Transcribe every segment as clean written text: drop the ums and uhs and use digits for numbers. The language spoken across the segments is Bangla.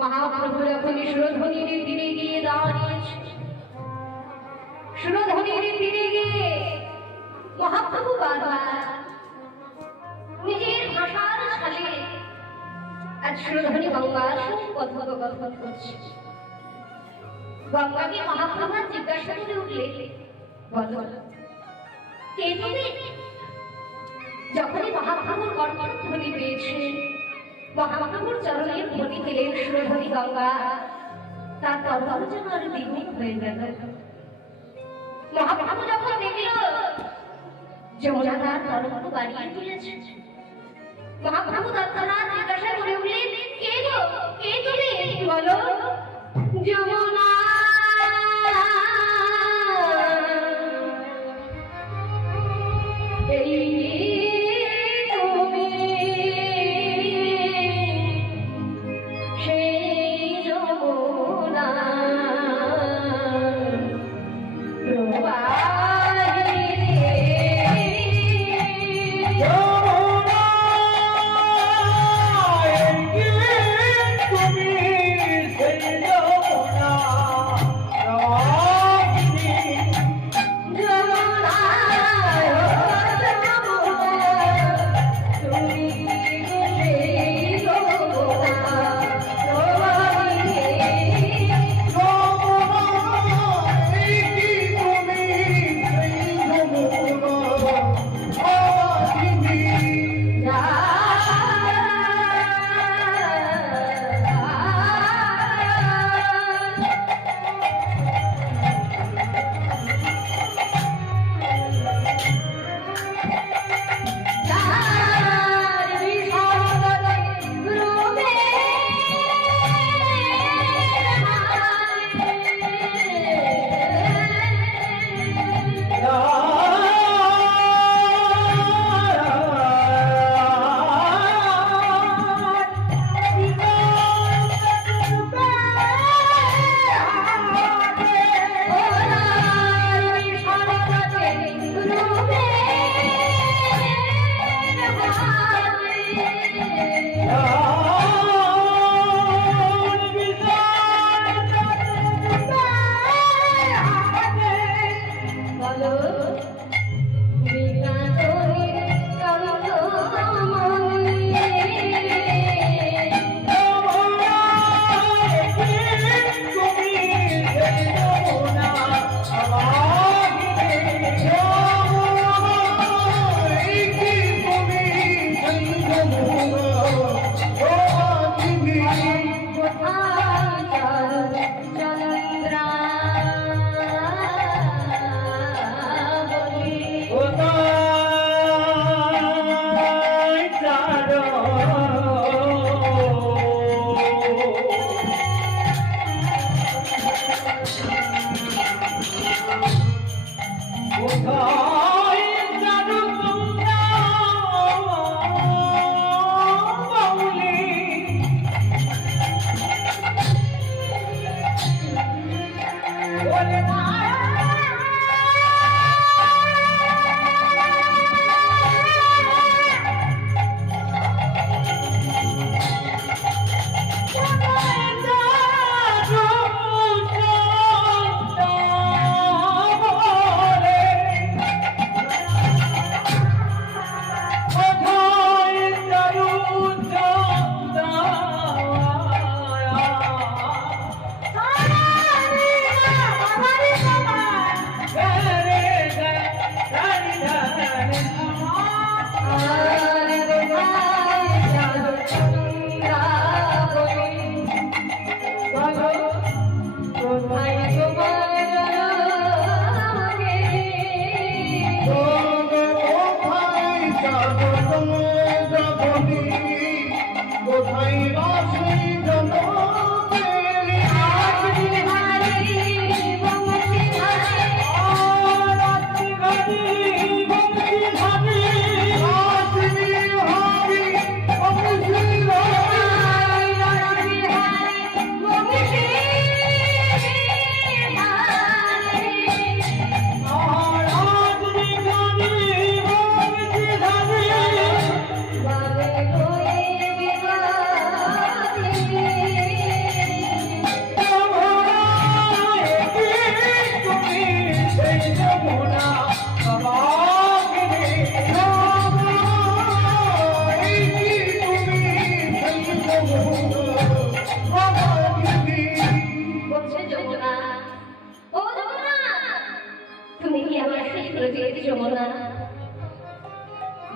महाप्रभु যখন সুরধ্বনির তীরে গিয়ে দাঁড়িয়েছে, সুরধ্বনির তীরে গিয়ে মহাপ্রভু বারবার নিজের ভাষার ছলে আজ সুরধ্বনি গঙ্গার সঙ্গে কথোপকথন করছে। গঙ্গাকে মহাপ্রভু জিজ্ঞাসা করে উঠলে, বলো কে তুমি? যখনই মহাপ্রভুর কণ্ঠধ্বনি পেয়েছে, মহাপ্রভুর চরণে ধ্বনি দিলেন সুরধ্বনি গঙ্গা, তার তরবারও যেন আরো দ্বিগুণ হয়ে গেল। মহাপ্রভু যখন দেখল যমুনা তার তরঙ্গ বাড়িয়ে তুলেছে, মহাপ্রভু তৎক্ষণাৎ জিজ্ঞাসা করে উঠলেন, কে গো, কে তুমি? বলো। যমুনা।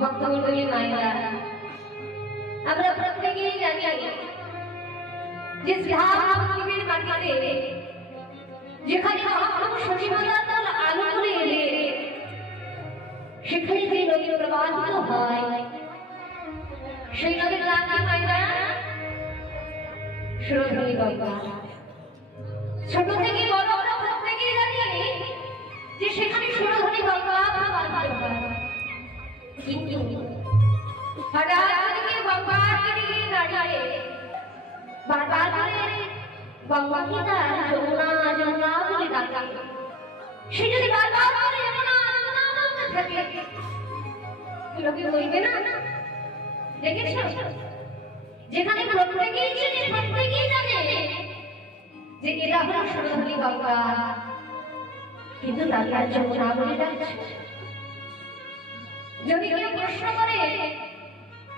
ভক্তমণ্ডলী মায়েরা, আমরা প্রত্যেকেই জানি যে শ্রীধামের মাটিতে যেখানে মহাপ্রভু সচিবতা তার আলো করে এলে সেখানে যে নদী প্রবাহিত হয় সেই নদীর নাম কি মাইরা? সুরধনী গঙ্গা। ছোট থেকে বড় আমরা প্রত্যেকেই জানি যে সেখানে সুরধনী গঙ্গা পার হয়। কিন্তু হঠাৎ করে গঙ্গার তীরে দাঁড়িয়ে বারবার করে গঙ্গাকে তার যমুনা যমুনা বলে ডাকে। সে যদি বারবার করে যমুনা যমুনা বলতে থাকে, লোকে বলবে না? দেখেছ, যেখানে প্রত্যেকেই চেনে, প্রত্যেকেই জানে যে এটা হলো সুরধনী গঙ্গা, কিন্তু তাকে আর যমুনা বলে ডাকছে। যদি কেউ প্রশ্ন করে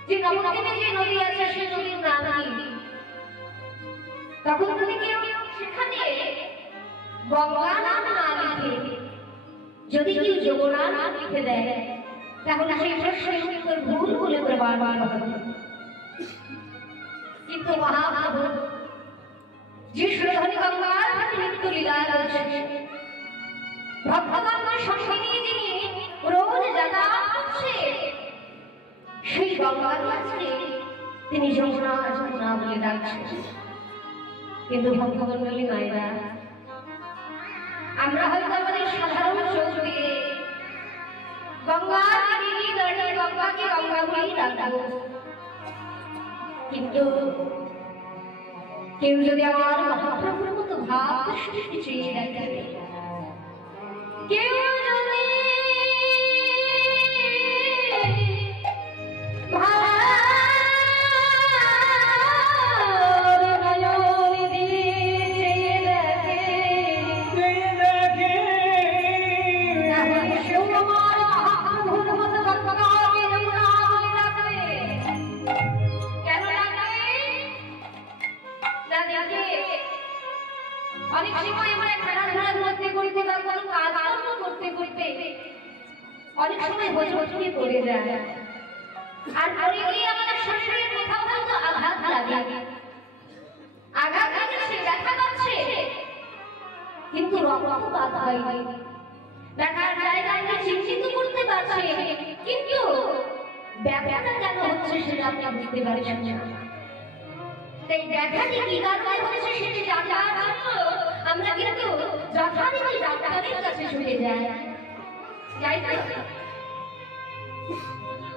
যে নবদ্বীপে যে নদী আছে সে নদীর নাম কি, তখন যদি কেউ সেখানে গঙ্গা নাম না লিখে যদি কেউ যমুনা নাম লিখে দেয়, তাহলে সেই প্রশ্নের উত্তর ভুল বলে করে বারবার হবে। কিন্তু মহাপ্রভু যে সুরধনী গঙ্গার নিত্য লীলা রয়েছে, ভক্তগণের সঙ্গে নিয়ে যিনি রোজ যাতায়াত করছে, সেই গঙ্গার কাছে তিনি যমুনা যমুনা বলে ডাকছেন। কিন্তু ভক্তমণ্ডলী মায়েরা, আমরা হয়তো আমাদের সাধারণ চোখ দিয়ে গঙ্গার তীরে দাঁড়িয়ে গঙ্গাকে গঙ্গা বলেই ডাকবো। কিন্তু কেউ যদি আমার মহাপ্রভুর মতো ভাব সৃষ্টি চেয়ে দেখে, কেউ যদি অনেক সময় আমরা খেলাধুলা করতে করতে বা কোনো কাজকর্ম করতে করতে অনেক সময় বজবজকে পড়ে যায়, আর পড়ে গিয়ে আমাদের শরীরে কোথাও হয়তো আঘাত লাগে। আঘাত লাগছে, ব্যথা পাচ্ছে, কিন্তু রক্তপাত হয়নি। ব্যথার জায়গা আমরা চিহ্নিত করতে পারছি, কিন্তু ব্যথাটা কেন হচ্ছে সেটা আপনি বুঝতে পারছেন না। তাই ব্যথাটি কি কারণে হচ্ছে সেটি জানার জন্য আমরা কিন্তু যথারীতি ডাক্তারের কাছে ছুটে যাই,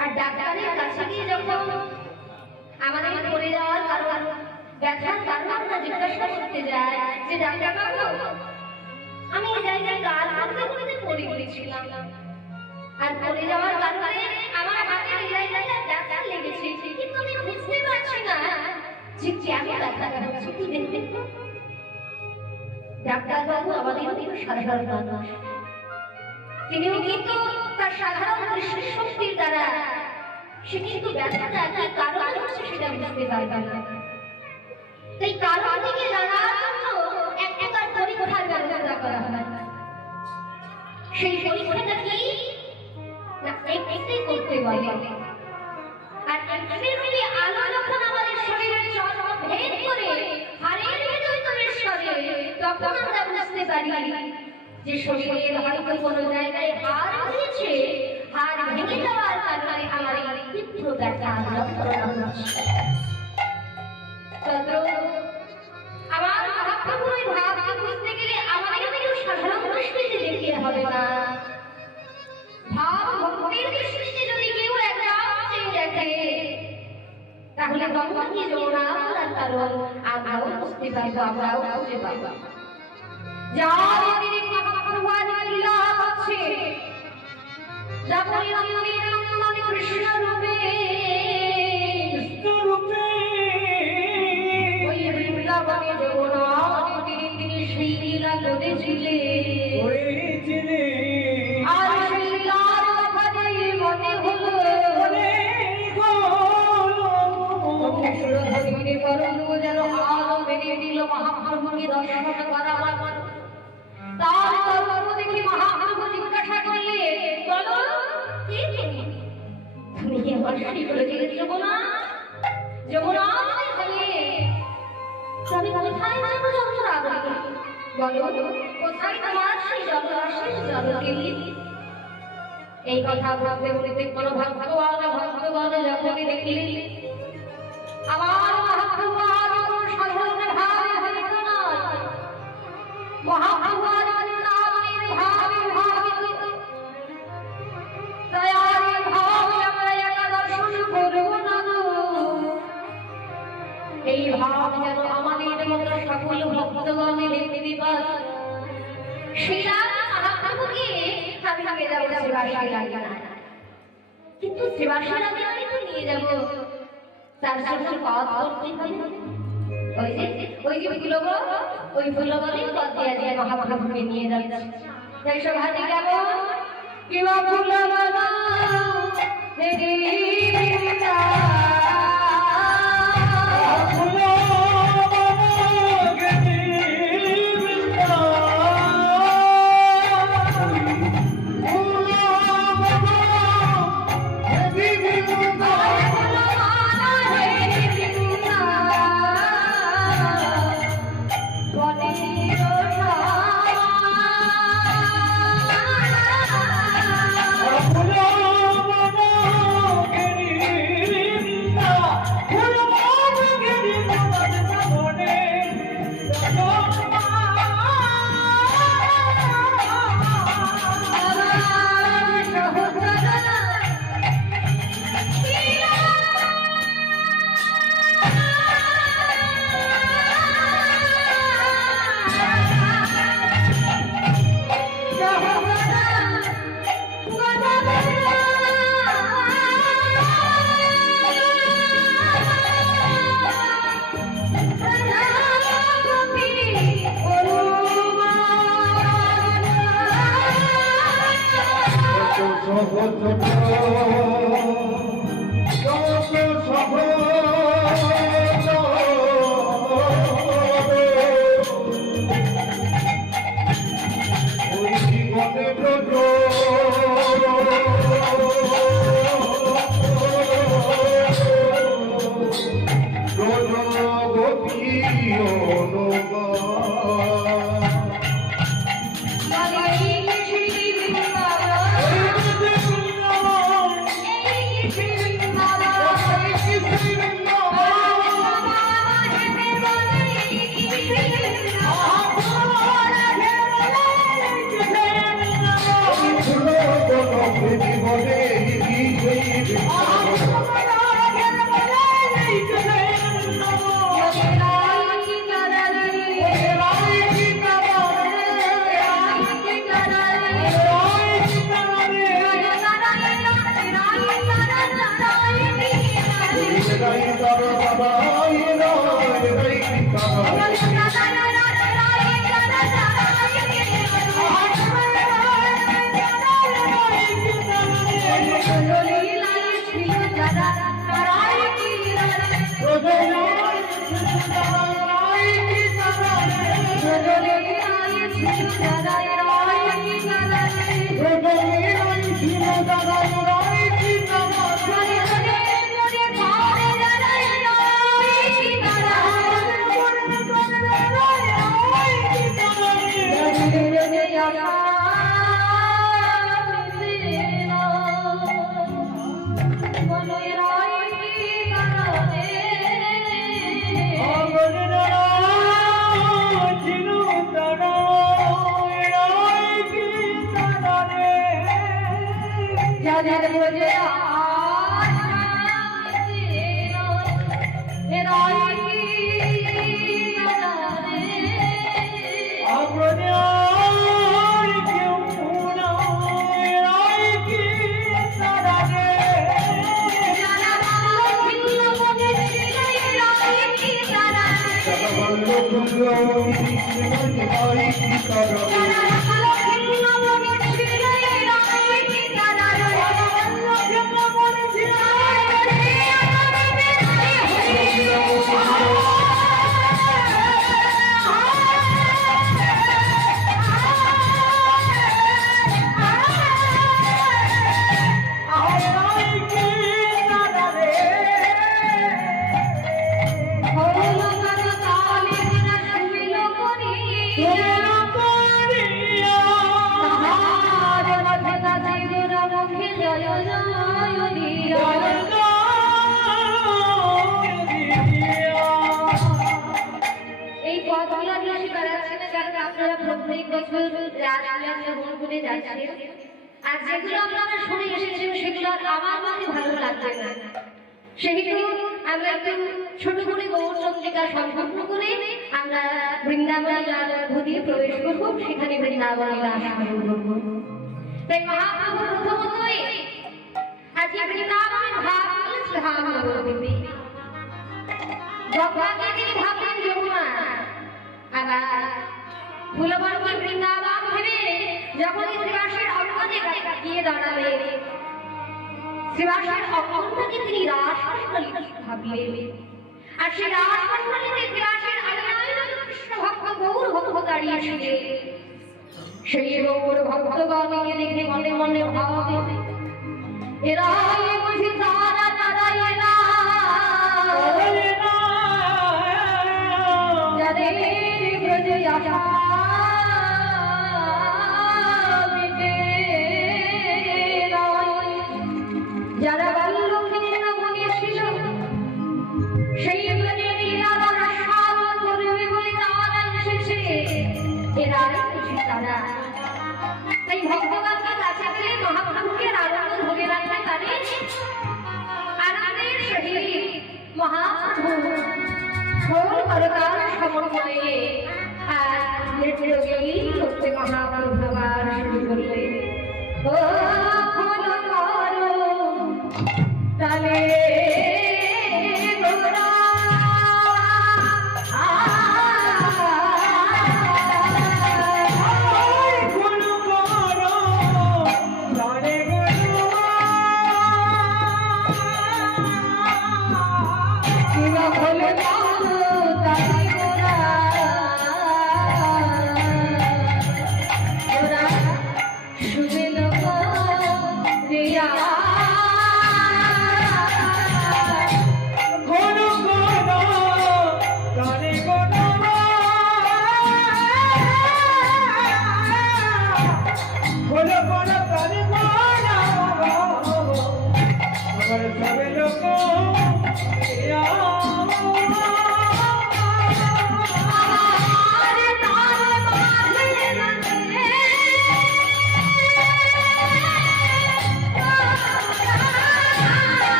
আর ডাক্তারের কাছে গিয়ে যখন আমাদের পড়ে যাওয়ার কারণ, ব্যথার কারণ আমরা জিজ্ঞাসা করতে যাই যে ডাক্তার বাবু, আমি এই জায়গায় কাজ করতে করতে পড়ে গিয়েছিলাম, আর পড়ে যাওয়ার কারণে আমার হাতে এই জায়গায় ব্যথা লেগেছে, কিন্তু আমি বুঝতে পারছি না যে কেমন ব্যথাটা হচ্ছে, কি দেখবেন তো? ডাক্তার বাবু আমাদের কিন্তু সাধারণ মানুষ, তিনিও কিন্তু তার সাধারণ দৃষ্টিশক্তির দ্বারা সে কিন্তু ব্যথাটা কি কারণ হচ্ছে সেটা বুঝতে পারবেন না। তাই কারণ থেকে জানার জন্য একটা পরীক্ষার ব্যবস্থা করা হয়। সেই পরীক্ষাটা কি না এক্সরে করতে বলে, আর এক্সরে রূপে আলো যখন আমাদের শরীরের চর্ম ভেদ করে হাড়ের ভেতর প্রবেশ করে, তখন আমরা বুঝতে পারি যে শরীরের হয়তো কোনো জায়গায় হাড় হয়েছে, হাড় ভেঙে যাওয়ার কারণে আমার এই তীব্র ব্যথা যন্ত্রণা হচ্ছে। আমার মহাপ্রভুর এই ভাবকে বুঝতে গেলে আমাদের কিন্তু সাধারণ দৃষ্টিতে দেখতে হবে না, ভাব ভক্তির দৃষ্টিতে যদি কেউ একবার চেয়ে দেখে, তাহলে গঙ্গা কি যমুনা বলার কারণ আমরাও বুঝতে পারবো, আমরাও বুঝতে পারবো। যার তিনি মহাপ্রভু আজ লীলা করছে, যা পরিণামের নন্দন কৃষ্ণ রূপে, ওই বৃন্দাবনে যমুনা তিনি সেই লীলা করেছিলেন, আর সেই লীলার কথা যে মনে হলো সুরধনীর করুণ যেন আলো মেরে দিল মহাপ্রভুকে দর্শন করা। তারপর দেখি মহাপ্রভু জিজ্ঞাসা করলে, বলো তুমি কি আমার সেই বলে যাবো না যমুনা হলে আমি কোথায় যাবো যমুনা বলো, কোথায় তোমার সেই জলরাশির জলকেলি? এই কথা বলতে বলতে কোনো ভক্তগণ যখনই দেখলেন আমার মহাপ্রভু আর কোনো সাধারণ ভাবে ভাবিত নয়, মহাপ্রভু আর নামের ভাবে ভাবিত। তাই আর এই ভাবে আমরা একা দর্শন করব না গো। এই ভাব যেন আমাদের মতো সকল ভক্তগণে দেখতে পায়। সেটা মহাপ্রভুকে আমি আগে যাবো সেবাসী লাগে না, কিন্তু সেবাসীর আগে আমি তো নিয়ে যাবো, তার জন্য পথ করতে হবে। ওই যে ফুলগো, ওই ফুলগণের পথ দিয়ে দিয়ে মহাপ্রভুকে নিয়ে যাচ্ছে। তাই সভাতে গেল কিবা ফুলগণ Oh, শুনে যাচ্ছে, আর যেগুলো আপনারা শুনে এসেছেন সেগুলো আমার মনে ভালো লাগবে না, সেহেতু আমরা একটু ছোট করে গৌরচন্দ্রিকা সম্পন্ন করে আমরা বৃন্দাবনের মধ্যে প্রবেশ করবো, সেখানে বৃন্দাবনের আসন করবো। তাই মহাপ্রভু প্রথমতই আজকে বৃন্দাবনের ভাব ধাম নবদ্বীপে, গঙ্গাকে তিনি ভাবলেন যমুনা, আবার ফুলবর্গী বৃন্দাবন ভেবে যখন শ্রীবাসের অঙ্গনে গিয়ে দাঁড়ালে, শ্রীবাসের অঙ্গনটাকে তিনি রাসমণ্ডলী ভাবলেন, আর সেই রাসমণ্ডলীতে শ্রীবাসের কৃষ্ণ ভক্ত গৌর ভক্ত দাঁড়িয়েছিলেন। সেই গৌর ভক্তগণকে দেখে মনে মনে ভাবে, এরাই বুঝি তারা তারাই এরা যাদের ব্রজে আশা মিটে নয়, যারা বাল্যকীর্ণ বনেছিল সেই ব্রজে লীলাধর স্বাদ করবে বলে তারা এসেছে, এরাই বুঝি তারা। তাই ভক্তগণকে কাছে পেলে মহাপ্রভুকে আনন্দ ধরে রাখতে পারে, আনন্দের সহিত মহাপ্রভু খোল করতাল সমন্বয়ে আর নৃত্যগীতি করতে মহাপ্রভু আবার শুরু করলেন। ও খোল করো তালে গোরা,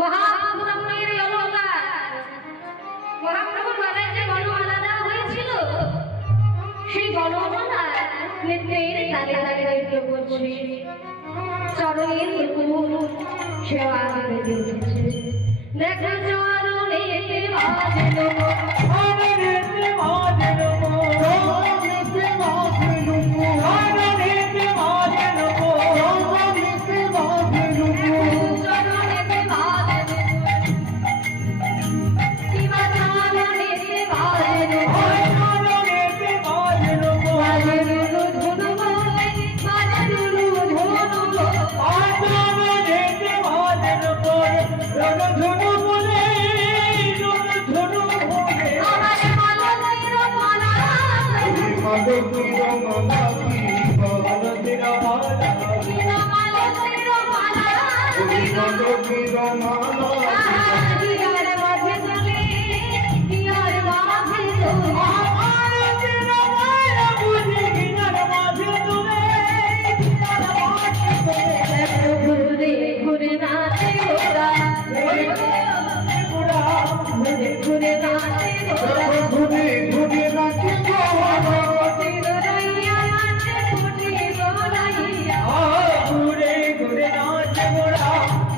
মহাপ্রভুর অলঙ্কার, মহাপ্রভুর নৃত্যের তালে তালে নৃত্য করছে, চরণের দুকুর সে আজ বেজে উঠেছে। দেখো চরণেতে বাজলো চরণেতে বাজলো চরণেতে বাজলো চরণেতে বাজলো চরণেতে বাজলো চরণেতে বাজলো কিবা চরণেতে বাজলো চরণেতে বাজলো বাজলো ধনু বলে বাজলো ধনু চরণেতে বাজলো রণধনু বলে রণধনু বলে আমার মালা লইরো মালা মাদকির মালা কি মালতির মালা কিনা মালা লইরো মালা মাদকির মালা হিয়ার মাঝে চলে হিয়ার মাঝে চলে মালতির মালা বুঝি গিনার মাঝে তুলে গিনার মাঝে তুলে ঘুরে ঘুরে নাচে ওরা বুড়া ঘুরে ঘুরে নাচে ওরা ঘুরে ঘুরে নাচে গোরা রইয়া নাচে ফুটে রইয়া ঘুরে ঘুরে নাচে গোরা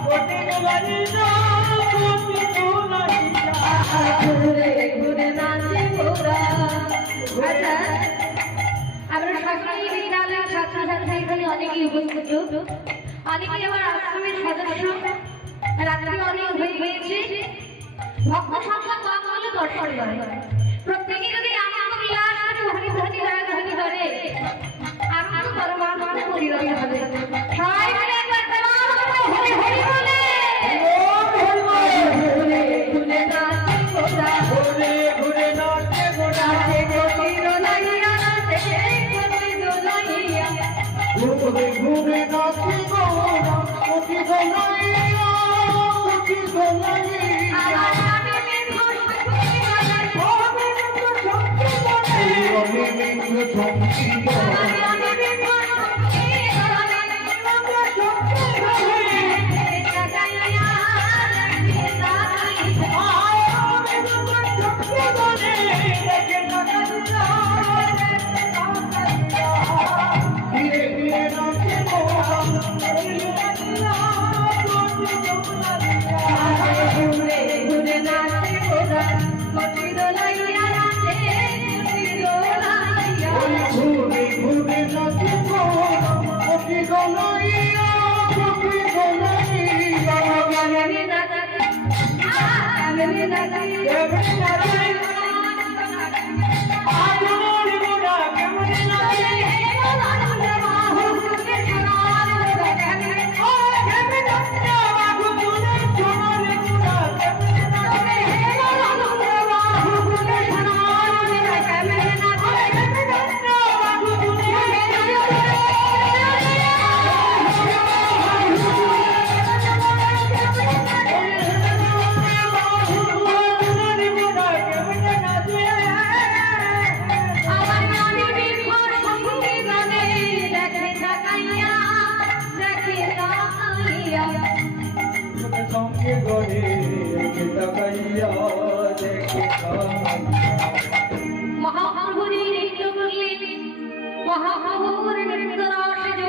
কোটি গলাইয়া কোটি গলাইয়া ঘুরে ঘুরে নাচে ওরা। আচ্ছা, আমরা সরকারি বিদ্যালয়ের ছাত্রছাত্রী এখানে অনেকেই উপস্থিত, অনেকেই আমার আশ্রমের সদস্য, রাত্রি অনেক হয়ে গিয়েছে, ভক্ত সংখ্যা কম হলে দর্শন করে। প্রত্যেকে যদি আনন্দ উল্লাস করে হরি ধরি রাজধানী করে, আনন্দ পরমানন্দে পরিণত হবে। সবাই মিলে একবার হরি হরি বলে ঘুরে ঘুরে নাচে ওরা ঘুরে ঘুরে নাচে গোরা নাচে কোটি রইয়া নাচে কোটি রইয়া ঘুরে ঘুরে নাচে গোরা কোটি গলাইয়া কোটি গলাইয়া আমার নামে মেঘ শক্তি বলে রণে মেঘ ঝঙ্কি ধীরে ধীরে নাচে গোরা ঘুরে ঘুরে নাচে ওরা কোটি রইয়া নাচে কোটি রইয়া ঘুরে ঘুরে নাচে গোরা কোটি গলাইয়া কোটি গলাইয়া গানে নাচে গানে নাচে কেমন নাচে আগুনের গোরা কেমন নাচে সঙ্গে গড়ে তাকাইয়া দেখে মহাপ্রভু যিনি নৃত্য করলেন, মহাপ্রভুর নৃত্য রসে